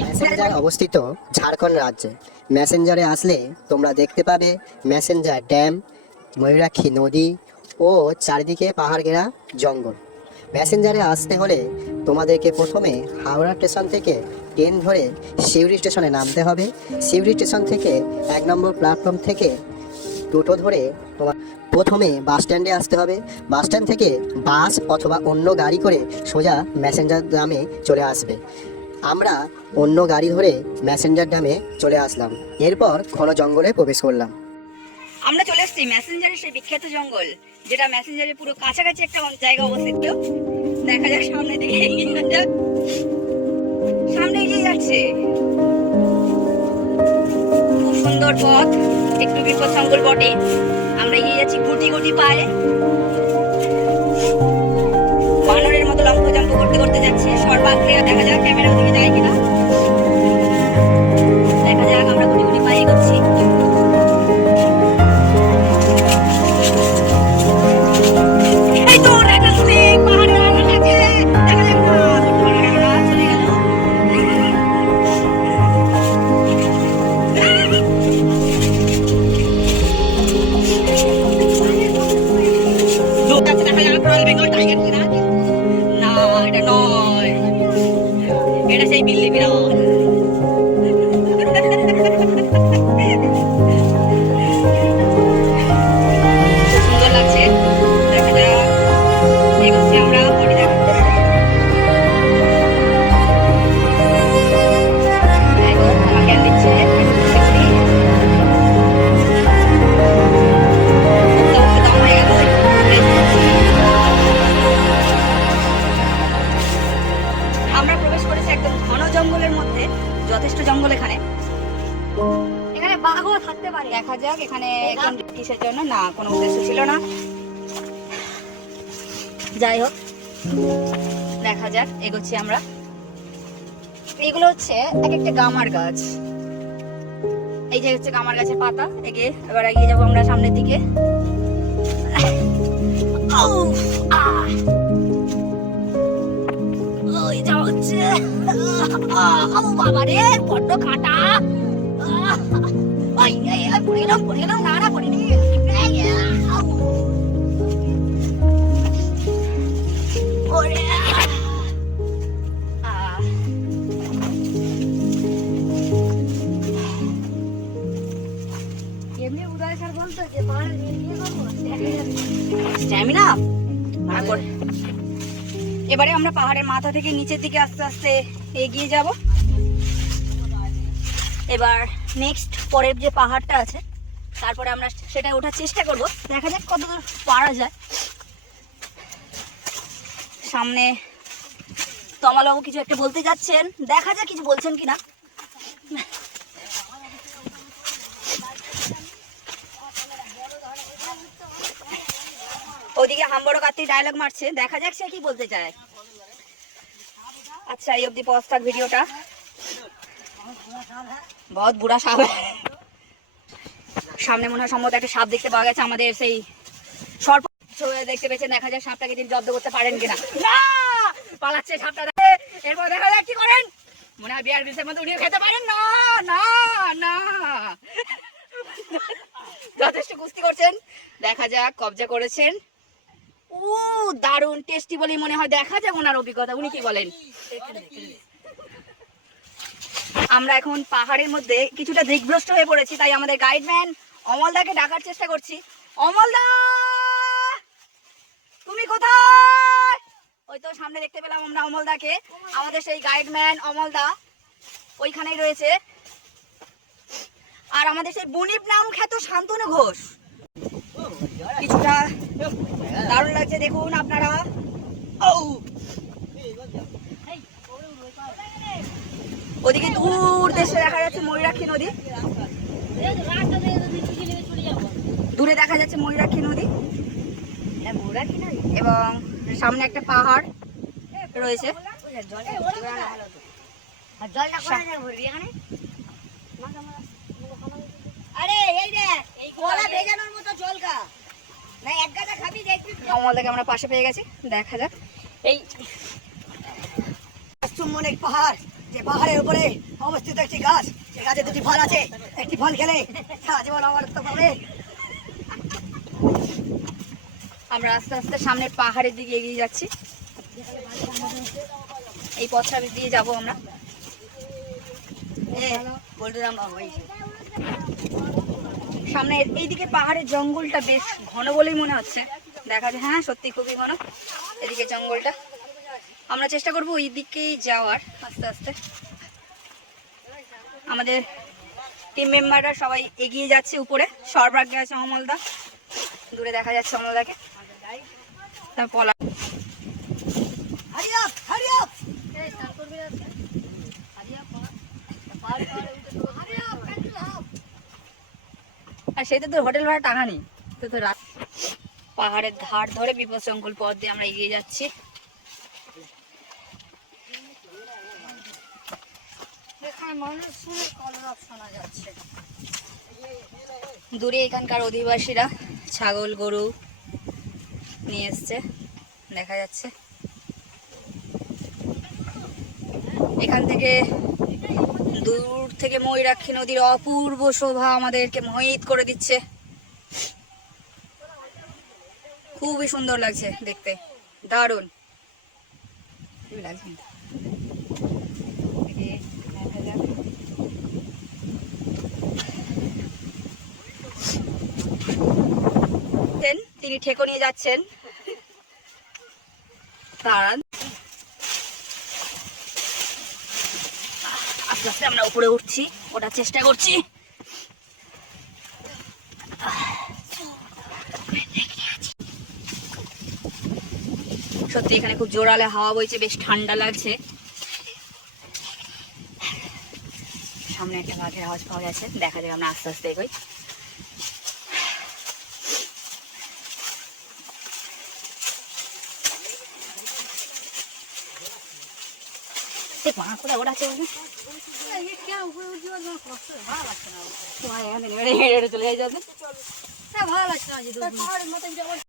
Messenger অবস্থিত ঝাড়খণ্ড রাজ্যে। ম্যাসেঞ্জারে আসলে তোমরা দেখতে পাবে ম্যাসেঞ্জার ড্যাম ময়ূরাক্ষী নদী ও চারিদিকে পাহাড় ঘেরা জঙ্গল। ম্যাসেঞ্জারে আসতে হলে তোমাদেরকে প্রথমে হাওড়া স্টেশন থেকে ট্রেন ধরে সিউড়ি স্টেশনে নামতে হবে। সিউড়ি স্টেশন থেকে এক নম্বর প্ল্যাটফর্ম থেকে টোটো ধরে তোমার প্রথমে বাস স্ট্যান্ডে আসতে হবে। বাস স্ট্যান্ড থেকে বাস অথবা অন্য গাড়ি করে সোজা ম্যাসেঞ্জার গ্রামে চলে আসবে। আমরা অন্য গাড়ি ধরে ম্যাসেঞ্জার গ্রামে চলে আসলাম। এরপর ঘন জঙ্গলে প্রবেশ করলাম। আমরা চলে এসেছি ম্যাসেঞ্জারের সেই বিখ্যাত জঙ্গল, যেটা ম্যাসেঞ্জারের পুরো কাছাকাছি একটা জায়গা অবস্থিত। দেখা যাক সামনে দিকে। সামনে এগিয়ে যাচ্ছে। খুব সুন্দর পথ। একটু বিপদ সংকুল বটে। আমরা এগিয়ে যাচ্ছি গুটি গুটি পায়ে। বানরের মতো লম্ফ জম্প করতে করতে যাচ্ছে। সর্বাগ্রে দেখা যাক ক্যামেরা ওদিকে যায় কিনা। এখানে। এখানে বাঘও থাকতে পারে। দেখা যাক, এখানে কিসের জন্য না, কোনো উদ্দেশ্য ছিল না। যাই হোক, দেখা যাক, এগোচ্ছি আমরা। এগুলো হচ্ছে এক একটা গামার গাছ। এই যে হচ্ছে গামার গাছের পাতা এগিয়ে এবার এগিয়ে যাব আমরা সামনের দিকে। ওই যা হচ্ছে। ও বাবা রে বড্ড কাটা। ওই, পড়ে গেলাম, পড়ে গেলাম, না, না, যাবে স্ট্যামিনা ভাড়া করে। এবারে আমরা পাহাড়ের মাথা থেকে নিচের দিকে আস্তে আস্তে এগিয়ে যাব। এবার নেক্সট পরের যে পাহাড়টা আছে, তারপরে আমরা সেটা ওঠার চেষ্টা করব। দেখা যাক কতদূর পারা যায়। সামনে তমালবাবু কিছু একটা বলতে যাচ্ছেন। দেখা যাক কিছু বলছেন কিনা। ওদিকে হাম্বড় কার্তিক ডায়লগ মারছে। দেখা যাক সে কি বলতে চায়। আচ্ছা এই অবধি পজ থাক ভিডিওটা। বহুত বুড়া সাপ। সামনে মনে হয় সম্ভবত একটা সাপ দেখতে পাওয়া গেছে আমাদের সেই সর্প দেখতে পেয়েছেন। দেখা যাক সাপটাকে তিনি জব্দ করতে পারেন কিনা। না! পালাচ্ছে সাপটা। এরপর দেখা যাক কি করেন। মনে হয় বিয়ার বিষের মধ্যে উনিও খেতে পারেন। না না না। যথেষ্ট কুস্তি করছেন। দেখা যাক কবজা করেছেন। ও দারুণ টেস্টি বলেই মনে হয়। দেখা যাক ওনার অভিজ্ঞতা। উনি কি বলেন? আমরা এখন পাহাড়ের মধ্যে কিছুটা দিগ্ভ্রষ্ট হয়ে পড়েছি, তাই আমাদের গাইডম্যান অমলদাকে ডাকার চেষ্টা করছি। অমলদা! তুমি কোথায়? ওই তো সামনে দেখতে পেলাম আমরা অমলদাকে। আমাদের সেই গাইডম্যান অমলদা ওইখানেই রয়েছে। আর আমাদের সেই বনিপ নাম খ্যাত শান্তনু ঘোষ। কিছুটা দারুণ লাগছে, দেখুন আপনারা। ওদিকে দূর দেশে দেখা যাচ্ছে ময়ূরাক্ষী নদী। দূরে দেখা যাচ্ছে ময়ূরাক্ষী নদী। এবং সামনে একটা পাহাড় রয়েছে। জলটা কোথা থেকে ভরবি এখানে আরে এই দেখ এই কলা ভেজানোর মতো জল কা না এক গাদা খাবি। দেখবি অমলদাকে আমরা পাশে পেয়ে গেছি দেখা যাক। এই চুম্বন এক পাহাড় যে পাহাড়ের উপরে অবস্থিত একটি গাছ সে গাছে দুটি ফল আছে একটি ফল খেলে জীবন আমার তো পাবে। আমরা আস্তে আস্তে সামনের পাহাড়ের দিকে এগিয়ে যাচ্ছি। এই পথটা দিয়ে যাব আমরা। বলরাম বাবু সামনে এইদিকে পাহাড়ের জঙ্গলটা বেশ ঘন বলেই মনে হচ্ছে। দেখা যায় হ্যাঁ সত্যি খুবই ঘন। এদিকে জঙ্গলটা। আমরা চেষ্টা করব ওই দিকেই যাওয়ার আস্তে আস্তে। আমাদের টিম মেম্বাররা সবাই এগিয়ে যাচ্ছে উপরে। সর্বাগ্রে আছে অমলদা দূরে দেখা যাচ্ছে অমলদাকে তার পলা হারি আপ সেই তো তোর হোটেল ভাড়া টাকা নেই। তো তো রাত পাহাড়ের ধার ধরে বিপদ জঙ্গল পথ দিয়ে আমরা এগিয়ে যাচ্ছে। দূরে এখানকার অধিবাসীরা ছাগল গরু নিয়ে এসছে দেখা যাচ্ছে। এখান থেকে দূর থেকে ময়ূরাক্ষী নদীর অপূর্ব শোভা আমাদেরকে মোহিত করে দিচ্ছে। খুবই সুন্দর লাগছে দেখতে। দারুণ। তিনি ঠেকো নিয়ে যাচ্ছেন। দাঁড়ান। আস্তে আস্তে আমরা উপরে উঠছি, ওঠার চেষ্টা করছি। সত্যি এখানে খুব জোরালে হাওয়া বইছে, বেশ ঠান্ডা লাগছে। সামনে একটা বাঘের আওয়াজ পাওয়া গেছে, দেখা যাক আমরা আস্তে আস্তে এগোই। উপরে উঠে যাওয়ার কষ্ট ভালো লাগছে না। চলে যাবে। হ্যাঁ ভালো লাগছে না